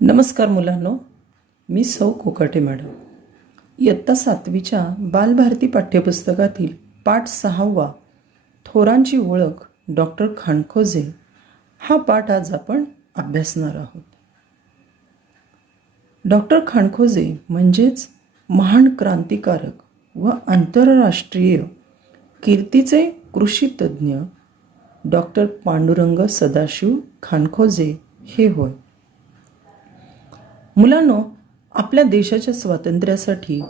नमस्कार मुलांनो, मी सौ कोकाटे मॅडम. इयत्ता 7वीच्या बालभारती पाठ्यपुस्तकातील पाठ 6वा थोरांची ओळख डॉक्टर खांडखोजे हा पाठ आज आपण अभ्यासणार आहोत. डॉक्टर खांडखोजे म्हणजेच महान क्रांतिकारक व आंतरराष्ट्रीय कीर्तीचे कृषीतज्ञ डॉक्टर पांडुरंग सदाशिव खांडखोजे हे होय. मुलांनो, आपल्या देशाच्या स्वातंत्र्यासाठी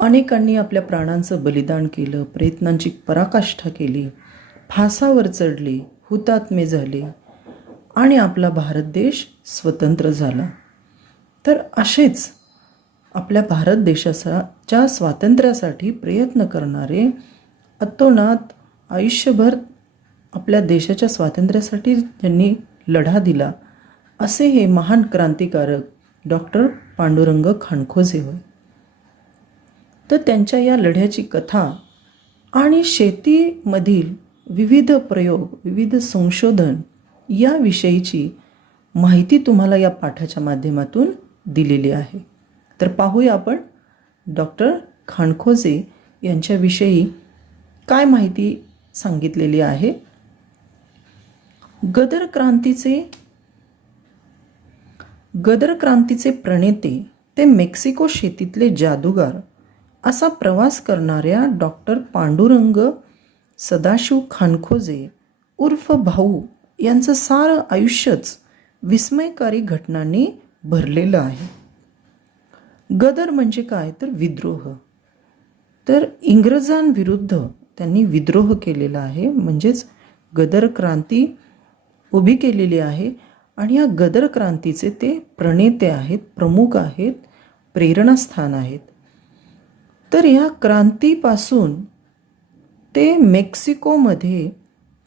अनेकांनी आपल्या प्राणांचं बलिदान केलं, प्रयत्नांची पराकाष्ठा केली, फासावर चढले, हुतात्मे झाले आणि आपला भारत देश स्वतंत्र झाला. तर असेच आपल्या भारत देशाच्या स्वातंत्र्यासाठी प्रयत्न करणारे, अतोनात आयुष्यभर आपल्या देशाच्या स्वातंत्र्यासाठी ज्यांनी लढा दिला, असे हे महान क्रांतिकारक डॉक्टर पांडुरंग खांडखोजे होय. तर त्यांच्या या लढ्याची कथा आणि शेतीमधील विविध प्रयोग, विविध संशोधन याविषयीची माहिती तुम्हाला या पाठाच्या माध्यमातून दिलेली आहे. तर पाहूया आपण डॉक्टर खांडखोजे यांच्याविषयी काय माहिती सांगितलेली आहे. गदर क्रांतीचे प्रणेते ते मेक्सिको शेतीतले जादूगार असा प्रवास करणाऱ्या डॉक्टर पांडुरंग सदाशिव खांडखोजे उर्फ भाऊ यांचं सारं आयुष्यच विस्मयकारी घटनांनी भरलेलं आहे. गदर म्हणजे काय तर विद्रोह. तर इंग्रजांविरुद्ध त्यांनी विद्रोह केलेला आहे, म्हणजेच गदर क्रांती उभी केलेली आहे. आणि या गदर क्रांतीचे ते प्रणेते आहेत, प्रमुख आहेत, प्रेरणास्थान आहेत. तर या क्रांतीपासून ते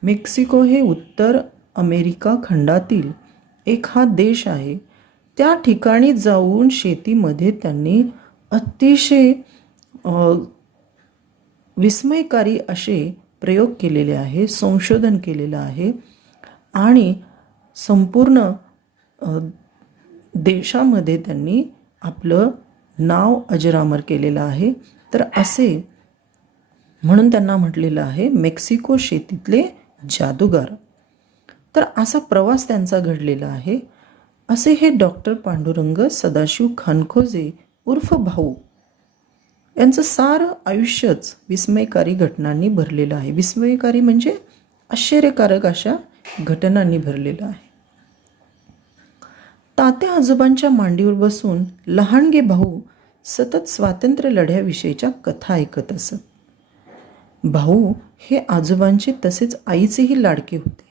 मेक्सिको हे उत्तर अमेरिका खंडातील एक हा देश आहे, त्या ठिकाणी जाऊन शेतीमध्ये त्यांनी अतिशय विस्मयकारी असे प्रयोग केलेले आहे, संशोधन केलेलं आहे आणि संपूर्ण देशामध्ये त्यांनी आपलं नाव अजरामर केलेलं आहे. तर असे म्हणून त्यांना म्हटलेलं आहे मेक्सिको शेतीतले जादूगार. तर असा प्रवास त्यांचा घडलेला आहे. असे हे डॉक्टर पांडुरंग सदाशिव खांडखोजे उर्फ भाऊ यांचं सारं आयुष्यच विस्मयकारी घटनांनी भरलेलं आहे. विस्मयकारी म्हणजे आश्चर्यकारक अशा घटनांनी भरलेलं आहे. तात्या आजोबांच्या मांडीवर बसून लहानगे भाऊ सतत स्वातंत्र्य लढ्याविषयीच्या कथा ऐकत असत. भाऊ हे आजोबांचे तसेच आईचेही लाडके होते.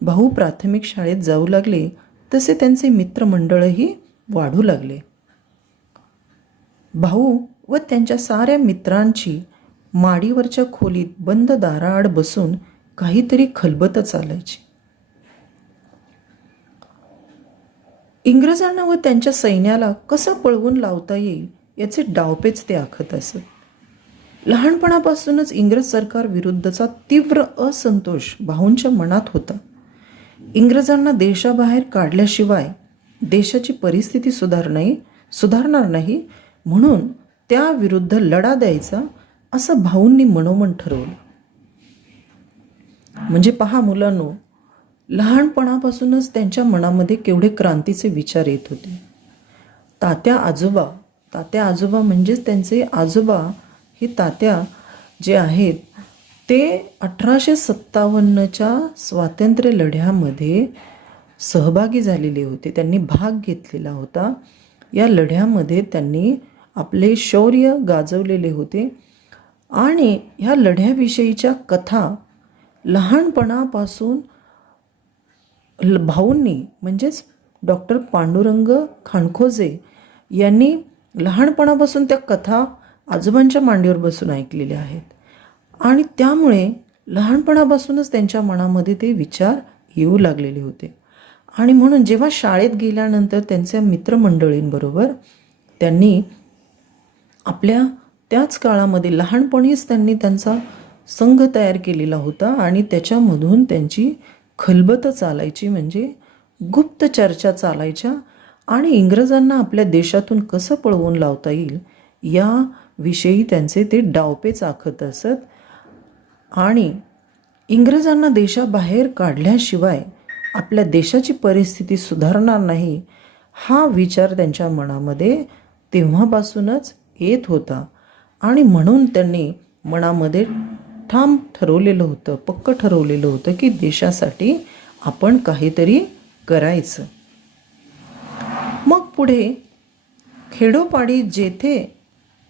भाऊ प्राथमिक शाळेत जाऊ लागले तसे त्यांचे मित्रमंडळही वाढू लागले. भाऊ व त्यांच्या साऱ्या मित्रांची माडीवरच्या खोलीत बंद दाराआड बसून काहीतरी खलबत चालायची. इंग्रजांना व त्यांच्या सैन्याला कसं पळवून लावता येईल याचे डावपेच ते आखत असत. लहानपणापासूनच इंग्रज सरकार विरुद्धचा तीव्र असंतोष भाऊंच्या मनात होता. इंग्रजांना देशाबाहेर काढल्याशिवाय देशाची परिस्थिती सुधारणार नाही, म्हणून त्याविरुद्ध लढा द्यायचा असं भाऊंनी मनोमन ठरवलं. म्हणजे पहा मुलांनो, लहानपणापासूनच त्यांच्या मनामध्ये केवढे क्रांतीचे विचार येत होते. तात्या आजोबा म्हणजेच त्यांचे आजोबा हे तात्या जे आहेत ते 1857च्या स्वातंत्र्य लढ्यामध्ये सहभागी झालेले होते. त्यांनी भाग घेतलेला होता. या लढ्यामध्ये त्यांनी आपले शौर्य गाजवलेले होते आणि ह्या लढ्याविषयीच्या कथा लहानपणापासून भाऊंनी म्हणजेच डॉक्टर पांडुरंग खांडखोजे यांनी लहानपणापासून त्या कथा आजोबांच्या मांडीवर बसून ऐकलेल्या आहेत आणि त्यामुळे लहानपणापासूनच त्यांच्या मनामध्ये ते विचार येऊ लागलेले होते. आणि म्हणून जेव्हा शाळेत गेल्यानंतर त्यांच्या मित्रमंडळींबरोबर त्यांनी आपल्या त्याच काळामध्ये लहानपणीच त्यांनी त्यांचा संघ तयार केलेला होता आणि त्याच्यामधून त्यांची खलबतं चालायची, म्हणजे गुप्त चर्चा चालायच्या आणि इंग्रजांना आपल्या देशातून कसं पळवून लावता येईल याविषयी त्यांचे ते डावपेच आखत असत. आणि इंग्रजांना देशाबाहेर काढल्याशिवाय आपल्या देशाची परिस्थिती सुधारणार नाही हा विचार त्यांच्या मनामध्ये तेव्हापासूनच येत होता. आणि म्हणून त्यांनी मनामध्ये ठाम ठरवलेलं होतं, पक्क ठरवलेलं होतं की देशासाठी आपण काहीतरी करायचं. मग पुढे खेडोपाडी जेथे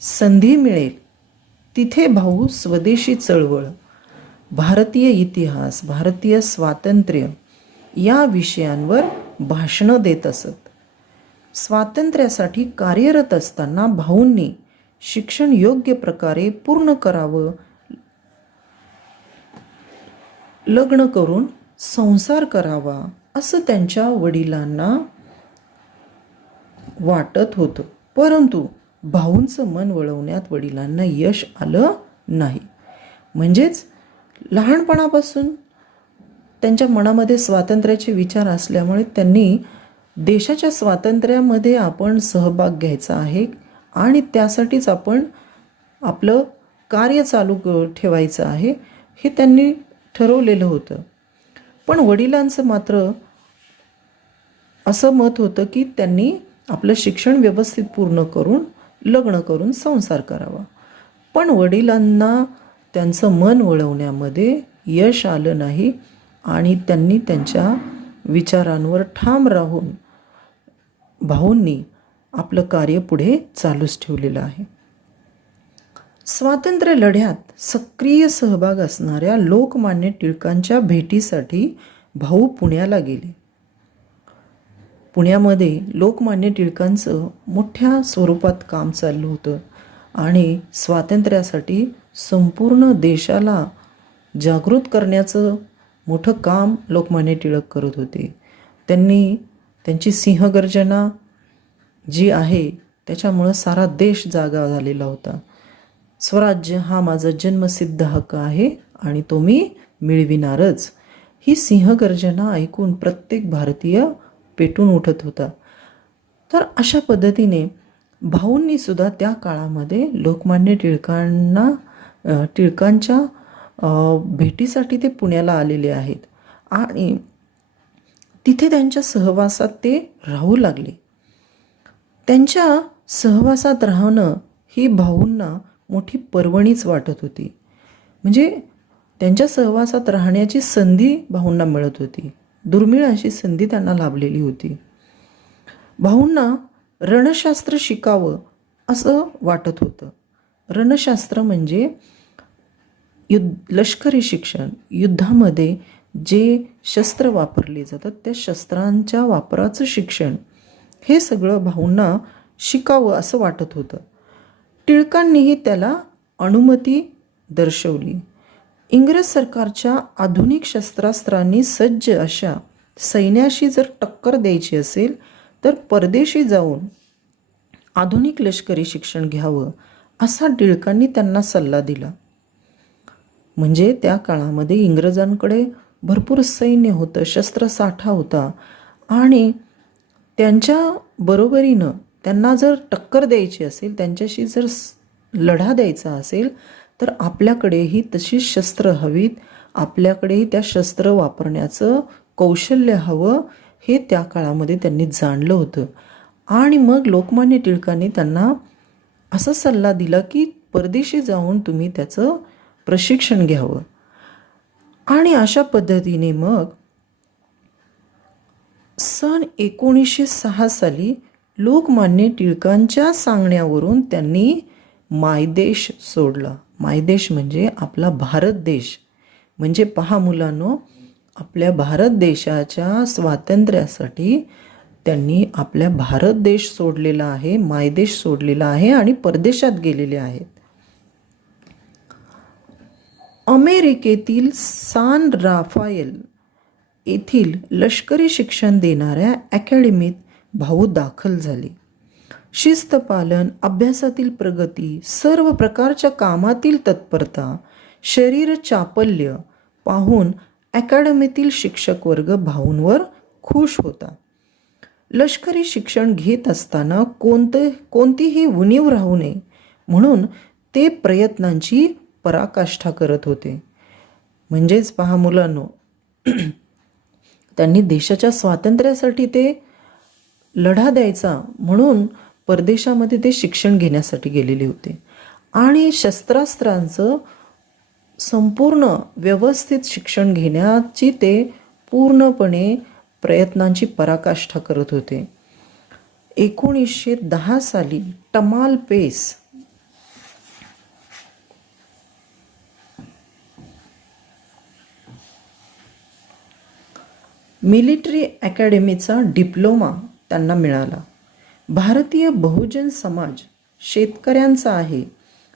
संधी मिळेल तिथे भाऊ स्वदेशी चळवळ, भारतीय इतिहास, भारतीय स्वातंत्र्य या विषयांवर भाषणं देत असत. स्वातंत्र्यासाठी कार्यरत असताना भाऊंनी शिक्षण योग्य प्रकारे पूर्ण करावं, लग्न करून संसार करावा असं त्यांच्या वडिलांना वाटत होतं. परंतु भाऊंचं मन वळवण्यात वडिलांना यश आलं नाही. म्हणजेच लहानपणापासून त्यांच्या मनामध्ये स्वातंत्र्याचे विचार असल्यामुळे त्यांनी देशाच्या स्वातंत्र्यामध्ये आपण सहभाग घ्यायचा आहे आणि त्यासाठीच आपण आपलं कार्य चालू ठेवायचं आहे हे त्यांनी ठरवलेलं होतं. पण वडिलांचं मात्र असं मत होतं की त्यांनी आपलं शिक्षण व्यवस्थित पूर्ण करून लग्न करून संसार करावा. पण वडिलांना त्यांचं मन वळवण्यामध्ये यश आलं नाही आणि त्यांनी त्यांच्या विचारांवर ठाम राहून भाऊंनी आपलं कार्य पुढे चालूच ठेवलेलं आहे. स्वातंत्र्य लढ्यात सक्रिय सहभाग असणाऱ्या लोकमान्य टिळकांच्या भेटीसाठी भाऊ पुण्याला गेले. पुण्यामध्ये लोकमान्य टिळकांचं मोठ्या स्वरूपात काम चाललं होतं आणि स्वातंत्र्यासाठी संपूर्ण देशाला जागृत करण्याचं मोठं काम लोकमान्य टिळक करत होते. त्यांनी त्यांची सिंहगर्जना जी आहे त्याच्यामुळं सारा देश जागा झालेला होता. स्वराज्य हा माझा जन्मसिद्ध हक्क आहे आणि तो मी मिळविणारच, ही सिंहगर्जना ऐकून प्रत्येक भारतीय पेटून उठत होता. तर अशा पद्धतीने भाऊंनी सुद्धा त्या काळामध्ये लोकमान्य टिळकांच्या भेटीसाठी ते पुण्याला आलेले आहेत आणि तिथे त्यांच्या सहवासात ते राहू लागले. त्यांच्या सहवासात राहणं ही भाऊंना मोठी पर्वणीच वाटत होती. म्हणजे त्यांच्या सहवासात राहण्याची संधी भाऊंना मिळत होती. दुर्मिळ अशी संधी त्यांना लाभलेली होती. भाऊंना रणशास्त्र शिकावं असं वाटत होतं. रणशास्त्र म्हणजे लष्करी शिक्षण, युद्धामध्ये जे शस्त्र वापरले जातात त्या शस्त्रांच्या वापराचं शिक्षण, हे सगळं भाऊंना शिकावं असं वाटत होतं. टिळकांनीही त्याला अनुमती दर्शवली. इंग्रज सरकारच्या आधुनिक शस्त्रास्त्रांनी सज्ज अशा सैन्याशी जर टक्कर द्यायची असेल तर परदेशी जाऊन आधुनिक लष्करी शिक्षण घ्यावं असा टिळकांनी त्यांना सल्ला दिला. म्हणजे त्या काळामध्ये इंग्रजांकडे भरपूर सैन्य होतं, शस्त्रसाठा होता आणि त्यांच्या बरोबरीनं त्यांना जर टक्कर द्यायची असेल, त्यांच्याशी जर लढा द्यायचा असेल तर आपल्याकडेही तशी शस्त्र हवीत, आपल्याकडेही त्या शस्त्र वापरण्याचं कौशल्य हवं, हे त्या काळामध्ये त्यांनी जाणलं होतं. आणि मग लोकमान्य टिळकांनी त्यांना असा सल्ला दिला की परदेशी जाऊन तुम्ही त्याचं प्रशिक्षण घ्यावं. आणि अशा पद्धतीने मग सन 1906 साली लोकमान्य टिळकांच्या सांगण्यावरून त्यांनी मायदेश सोडला. मायदेश म्हणजे आपला भारत देश. म्हणजे पहा मुलांनो, आपल्या भारत देशाच्या स्वातंत्र्यासाठी त्यांनी आपल्या भारत देश सोडलेला आहे, मायदेश सोडलेला आहे आणि परदेशात गेलेले आहेत. अमेरिकेतील सान राफाएल येथील लष्करी शिक्षण देणाऱ्या अकॅडमीत भाऊ दाखल झाले. शिस्तपालन, अभ्यासातील प्रगती, सर्व प्रकारच्या कामातील तत्परता, शरीर चापल्य पाहून अकॅडमीतील शिक्षक वर्ग भाऊंवर खुश होता. लष्करी शिक्षण घेत असताना कोणतीही उणीव राहू नये म्हणून ते प्रयत्नांची पराकाष्ठा करत होते. म्हणजेच पहा मुलांनो, त्यांनी देशाच्या स्वातंत्र्यासाठी ते लढा द्यायचा म्हणून परदेशामध्ये ते शिक्षण घेण्यासाठी गेलेले होते आणि शस्त्रास्त्रांचं संपूर्ण व्यवस्थित शिक्षण घेण्याची ते पूर्णपणे प्रयत्नांची पराकाष्ठा करत होते. 1910 साली टमाल पेस मिलिटरी अकॅडमीचा डिप्लोमा त्यांना मिळाला. भारतीय बहुजन समाज शेतकऱ्यांचा आहे.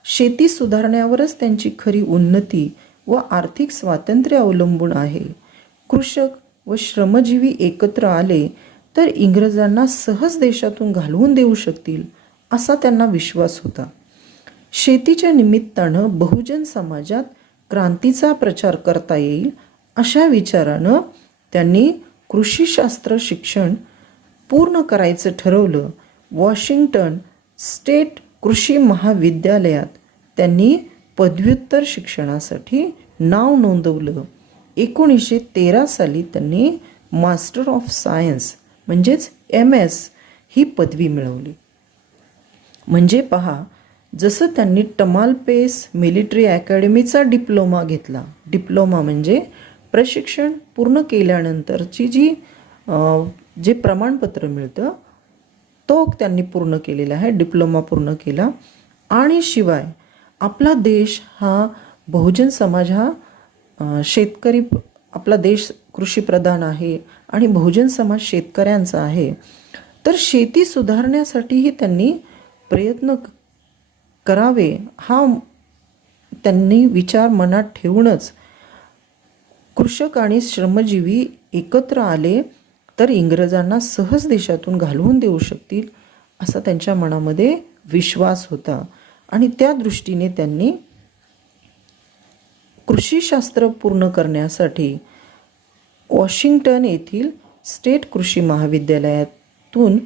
शेती सुधारण्यावरच त्यांची खरी उन्नती व आर्थिक स्वातंत्र्य अवलंबून आहे. कृषक व श्रमजीवी एकत्र आले तर इंग्रजांना सहज देशातून घालवून देऊ शकतील असा त्यांना विश्वास होता. शेतीच्या निमित्तानं बहुजन समाजात क्रांतीचा प्रचार करता येईल अशा विचारानं त्यांनी कृषीशास्त्र शिक्षण पूर्ण करायचं ठरवलं. वॉशिंग्टन स्टेट कृषी महाविद्यालयात त्यांनी पदव्युत्तर शिक्षणासाठी नाव नोंदवलं. 1913 साली त्यांनी मास्टर ऑफ सायन्स म्हणजेच MS ही पदवी मिळवली. म्हणजे पहा, जसं त्यांनी टमाल पेस मिलिटरी अकॅडमीचा डिप्लोमा घेतला. डिप्लोमा म्हणजे प्रशिक्षण पूर्ण केल्यानंतरची जे प्रमाणपत्र मिळतं तो त्यांनी पूर्ण केलेला आहे. डिप्लोमा पूर्ण केला आणि शिवाय आपला देश हा बहुजन समाज हा शेतकरी, आपला देश कृषीप्रधान आहे आणि बहुजन समाज शेतकऱ्यांचा आहे. तर शेती सुधारण्यासाठीही त्यांनी प्रयत्न करावे हा त्यांनी विचार मनात ठेवूनच कृषक आणि श्रमजीवी एकत्र आले तर इंग्रजांना सहज देशातून घालवून देऊ शकतील असा त्यांच्या मनामध्ये विश्वास होता आणि त्या दृष्टीने त्यांनी कृषीशास्त्र पूर्ण करण्यासाठी वॉशिंग्टन येथील स्टेट कृषी महाविद्यालयातून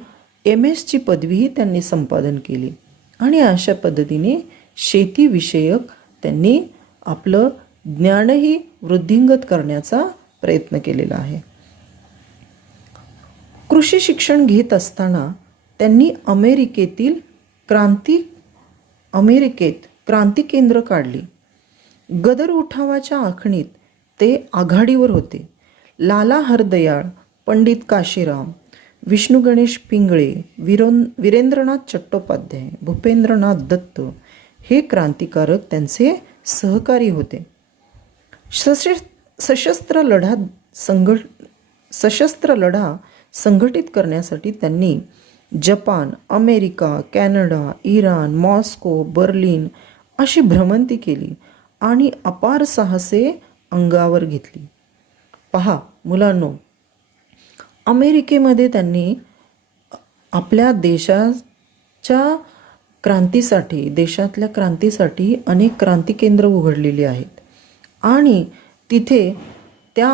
MS ची पदवीही त्यांनी संपादन केली आणि अशा पद्धतीने शेतीविषयक त्यांनी आपलं ज्ञानही वृद्धिंगत करण्याचा प्रयत्न केलेला आहे. कृषी शिक्षण घेत असताना त्यांनी अमेरिकेत क्रांती केंद्र काढली. गदर उठावाच्या आखणीत ते आघाडीवर होते. लाला हरदयाळ, पंडित काशीराम, विष्णू गणेश पिंगळे, वीरेंद्रनाथ चट्टोपाध्याय, भूपेंद्रनाथ दत्त हे क्रांतिकारक त्यांचे सहकारी होते. सशस्त्र लढा संघटित करण्यासाठी त्यांनी Japan, America, Canada, Iran, Moscow, Berlin अशी भ्रमंती केली आणि अपार साहसे अंगावर घेतली. पहा मुलांनो, अमेरिकेमध्ये त्यांनी आपल्या देशाच्या क्रांतीसाठी, देशातल्या क्रांतीसाठी अनेक क्रांती केंद्र उघडलेली आहेत आणि तिथे त्या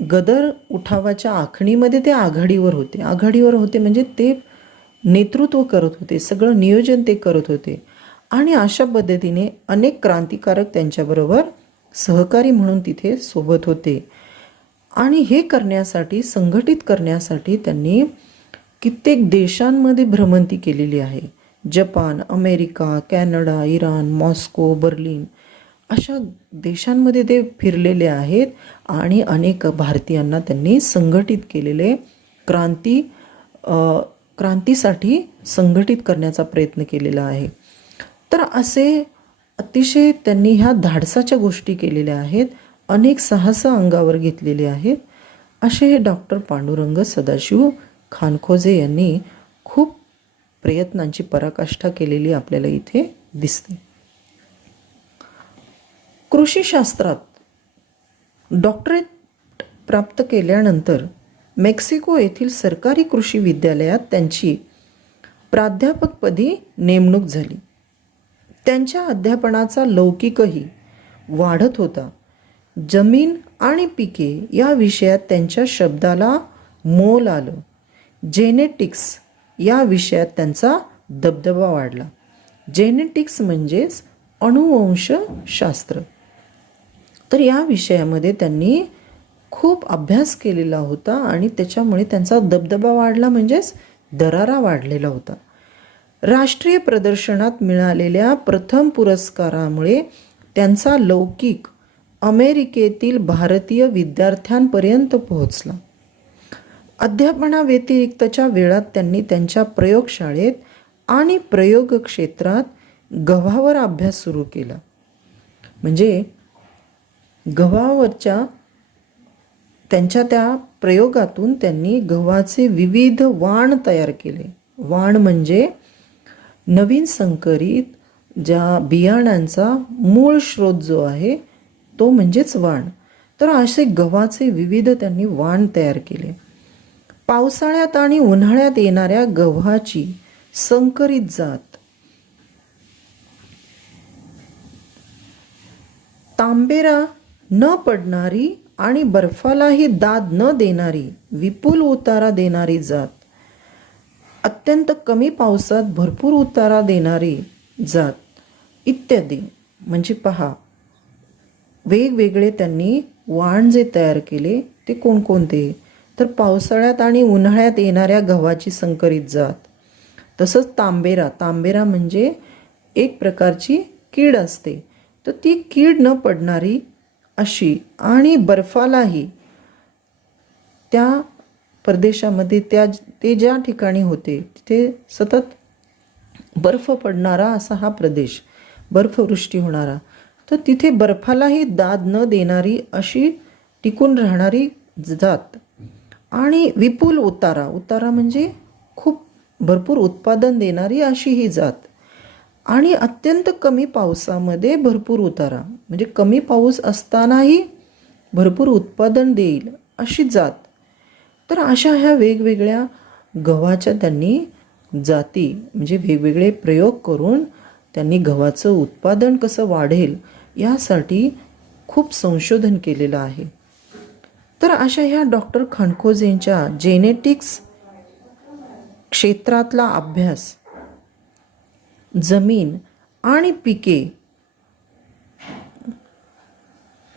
गदर उठावाच्या आखणीमध्ये ते आघाडीवर होते म्हणजे ते नेतृत्व करत होते, सगळं नियोजन ते करत होते आणि अशा पद्धतीने अनेक क्रांतिकारक त्यांच्याबरोबर सहकारी म्हणून तिथे सोबत होते. आणि हे करण्यासाठी, संघटित करण्यासाठी त्यांनी कित्येक देशांमध्ये भ्रमंती केलेली आहे. Japan, America, Canada, Iran, Moscow, Berlin अशा देशांमध्ये ते फिरलेले आहेत आणि अनेक भारतीयांना त्यांनी संघटित केलेले क्रांतीसाठी संघटित करण्याचा प्रयत्न केलेला आहे. तर असे अतिशय त्यांनी ह्या धाडसाच्या गोष्टी केलेल्या आहेत, अनेक साहस अंगावर घेतलेले आहेत. असे हे डॉक्टर पांडुरंग सदाशिव खानखोजे यांनी खूप प्रयत्नांची पराकाष्ठा केलेली आपल्याला इथे दिसते. कृषीशास्त्रात डॉक्टरेट प्राप्त केल्यानंतर मेक्सिको येथील सरकारी कृषी विद्यालयात त्यांची प्राध्यापकपदी नेमणूक झाली. त्यांच्या अध्यापनाचा लौकिकही वाढत होता. जमीन आणि पिके या विषयात त्यांच्या शब्दाला मोल आलं. जेनेटिक्स या विषयात त्यांचा दबदबा वाढला. जेनेटिक्स म्हणजेच अनुवंशशास्त्र. तर या विषयामध्ये त्यांनी खूप अभ्यास केलेला होता आणि त्याच्यामुळे त्यांचा दबदबा वाढला, म्हणजेच दरारा वाढलेला होता. राष्ट्रीय प्रदर्शनात मिळालेल्या प्रथम पुरस्कारामुळे त्यांचा लौकिक अमेरिकेतील भारतीय विद्यार्थ्यांपर्यंत पोहोचला. अध्यापनाव्यतिरिक्तच्या वेळात त्यांनी त्यांच्या प्रयोगशाळेत आणि प्रयोग क्षेत्रात गव्हावर अभ्यास सुरू केला. म्हणजे गव्हावरच्या त्यांच्या त्या प्रयोगातून त्यांनी गव्हाचे विविध वाण तयार केले. वाण म्हणजे नवीन संकरित ज्या बियाणांचा मूळ स्रोत जो आहे तो म्हणजेच वाण. तर असे गव्हाचे विविध त्यांनी वाण तयार केले. पावसाळ्यात आणि उन्हाळ्यात येणाऱ्या गव्हाची संकरित जात, तांबेरा न पडणारी आणि बर्फालाही दाद न देणारी, विपुल उतारा देणारी जात, अत्यंत कमी पावसात भरपूर उतारा देणारी जात इत्यादी. म्हणजे पहा, वेगवेगळे त्यांनी वाण जे तयार केले ते कोणकोणते, तर पावसाळ्यात आणि उन्हाळ्यात येणाऱ्या गव्हाची संकरित जात, तसंच तांबेरा म्हणजे एक प्रकारची कीड असते, तर ती कीड न पडणारी अशी, आणि बर्फालाही त्या प्रदेशामध्ये ते ज्या ठिकाणी होते तिथे सतत बर्फ पडणारा असा हा प्रदेश, बर्फवृष्टी होणारा, तर तिथे बर्फालाही दाद न देणारी अशी टिकून राहणारी जात, आणि विपुल उतारा म्हणजे खूप भरपूर उत्पादन देणारी अशी ही जात, आणि अत्यंत कमी पावसामध्ये भरपूर उतारा म्हणजे कमी पाऊस असतानाही भरपूर उत्पादन देईल अशी जात. तर अशा ह्या वेगवेगळ्या गव्हाच्या त्यांनी जाती म्हणजे वेगवेगळे प्रयोग करून त्यांनी गव्हाचं उत्पादन कसं वाढेल यासाठी खूप संशोधन केलेलं आहे. तर अशा ह्या डॉक्टर खणखोजेंच्या जेनेटिक्स क्षेत्रातला अभ्यास, जमीन आणि पिके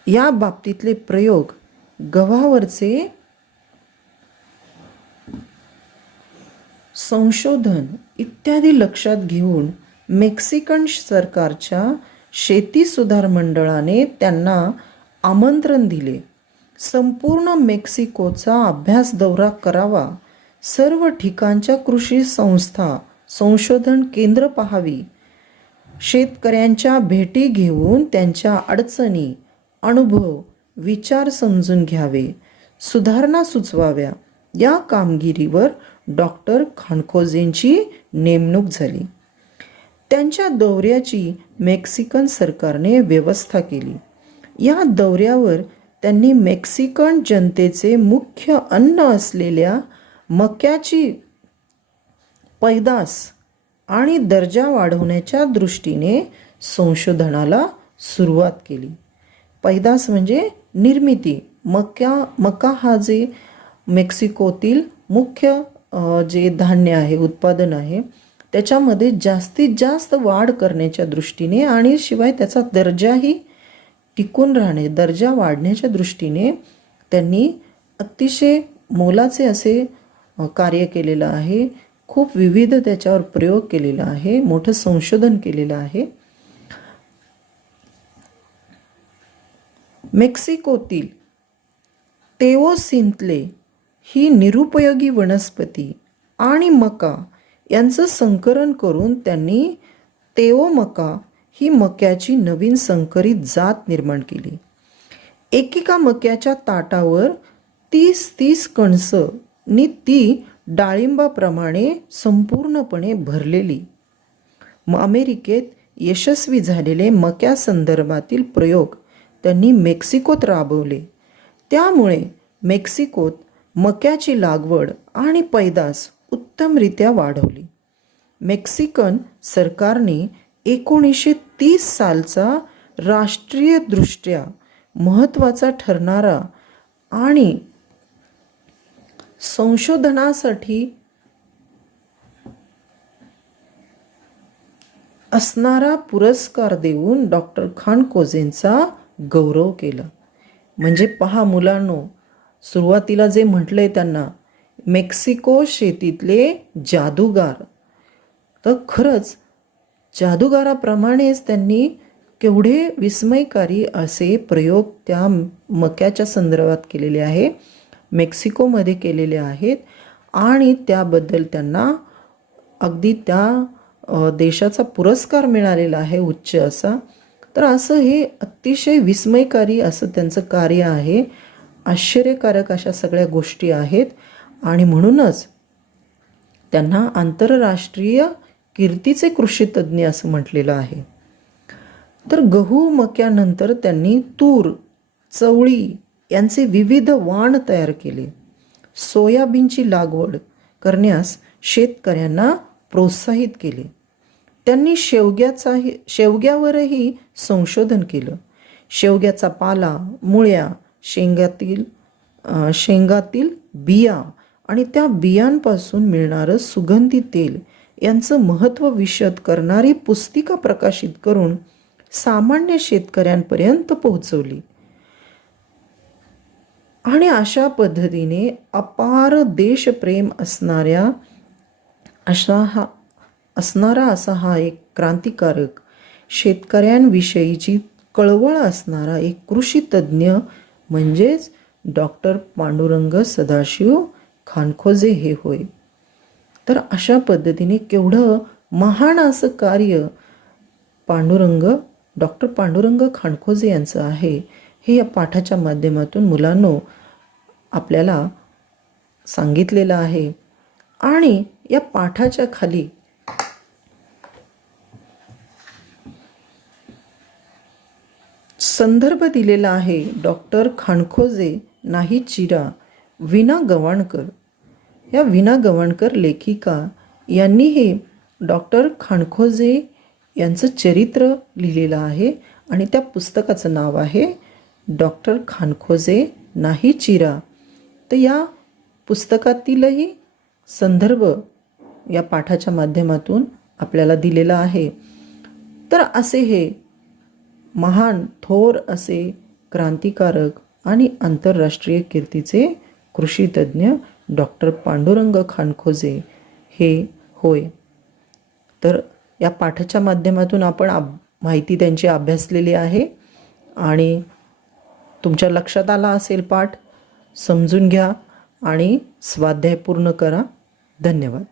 या बाबतीतले प्रयोग, गव्हावरचे संशोधन इत्यादी लक्षात घेऊन मेक्सिकन सरकारच्या शेती सुधार मंडळाने त्यांना आमंत्रण दिले. संपूर्ण मेक्सिकोचा अभ्यास दौरा करावा, सर्व ठिकाणच्या कृषी संस्था, संशोधन केंद्र पाहावी, शेतकऱ्यांच्या भेटी घेऊन त्यांच्या अडचणी, अनुभव, विचार समजून घ्यावे, सुधारणा सुचवाव्या. या कामगिरीवर डॉक्टर खणखोजेंची नेमणूक झाली. त्यांच्या दौऱ्याची मेक्सिकन सरकारने व्यवस्था केली. या दौऱ्यावर त्यांनी मेक्सिकन जनतेचे मुख्य अन्न असलेल्या मक्याची पैदास आणि दर्जा वाढवण्याच्या दृष्टीने संशोधनाला सुरुवात केली. पैदास म्हणजे निर्मिती. मका हा जे मेक्सिकोतील मुख्य जे धान्य आहे, उत्पादन आहे, त्याच्यामध्ये जास्तीत जास्त वाढ करण्याच्या दृष्टीने आणि शिवाय त्याचा दर्जाही टिकून राहणे, दर्जा वाढण्याच्या दृष्टीने त्यांनी अतिशय मोलाचे असे कार्य केलेलं आहे. खूप विविध त्याच्यावर प्रयोग केलेला आहे, मोठं संशोधन केलेलं आहे. मेक्सिकोतील तेओसिंतले ही निरुपयोगी वनस्पती आणि मका यांचं संकरण करून त्यांनी तेओ मका ही मक्याची नवीन संकरित जात निर्माण केली. एकेका मक्याच्या ताटावर 30 कणसं नि ती डाळिंबाप्रमाणे संपूर्णपणे भरलेली. अमेरिकेत यशस्वी झालेले मक्या संदर्भातील प्रयोग त्यांनी मेक्सिकोत राबवले. त्यामुळे मेक्सिकोत मक्याची लागवड आणि पैदास उत्तमरित्या वाढवली. मेक्सिकन सरकारने 1930 सालचा राष्ट्रीयदृष्ट्या महत्त्वाचा ठरणारा आणि संशोधनासाठी असणारा पुरस्कार देऊन डॉक्टर खानकोजेंचा गौरव केला. म्हणजे पहा मुलांनो, सुरुवातीला जे म्हटलंय त्यांना मेक्सिको शेतीतले जादूगार, तर खरंच जादूगाराप्रमाणेच त्यांनी केवढे विस्मयकारी असे प्रयोग त्या मक्याच्या संदर्भात केलेले आहे, मेक्सिकोमध्ये केलेले आहेत आणि त्याबद्दल त्यांना अगदी त्या देशाचा पुरस्कार मिळालेला आहे उच्च असा. तर असं हे अतिशय विस्मयकारी असं त्यांचं कार्य आहे, आश्चर्यकारक अशा सगळ्या गोष्टी आहेत आणि म्हणूनच त्यांना आंतरराष्ट्रीय कीर्तीचे कृषीतज्ञ असं म्हटलेलं आहे. तर गहू मक्यानंतर त्यांनी तूर, चवळी यांचे विविध वाण तयार केले. सोयाबीनची लागवड करण्यास शेतकऱ्यांना प्रोत्साहित केले. त्यांनी शेवग्यावरही संशोधन केलं. शेवग्याचा पाला, मुळ्या, शेंगातील बिया आणि त्या बियांपासून मिळणारं सुगंधी तेल यांचं महत्त्व विशद करणारी पुस्तिका प्रकाशित करून सामान्य शेतकऱ्यांपर्यंत पोहोचवली. आणि अशा पद्धतीने अपार देशप्रेम असणारा असा हा एक क्रांतिकारक, शेतकऱ्यांविषयीची कळवळ असणारा एक कृषीतज्ञ म्हणजेच डॉक्टर पांडुरंग सदाशिव खानखोजे हे होय. तर अशा पद्धतीने केवढं महान असं कार्य डॉक्टर पांडुरंग खानखोजे यांचं आहे, हे या पाठाच्या माध्यमातून मुलांनो आपल्याला सांगितलेलं आहे. आणि या पाठाच्या खाली संदर्भ दिलेला आहे, डॉक्टर खानखोजे नाही चिरा, विना गवाणकर. या विना गवाणकर लेखिका यांनी हे डॉक्टर खानखोजे यांचं चरित्र लिहिलेलं आहे आणि त्या पुस्तकाचं नाव आहे डॉक्टर खानखोजे नाही चिरा. तर या पुस्तकातीलही संदर्भ या पाठाच्या माध्यमातून आपल्याला दिलेला आहे. तर असे हे महान थोर असे क्रांतिकारक आणि आंतरराष्ट्रीय कीर्तीचे कृषीतज्ञ डॉक्टर पांडुरंग खानखोजे हे होय. तर या पाठाच्या माध्यमातून आपण माहिती त्यांची अभ्यासलेली आहे आणि तुमच्या लक्षात आला असेल पाठ. समजून घ्या आणि स्वाध्याय पूर्ण करा. धन्यवाद.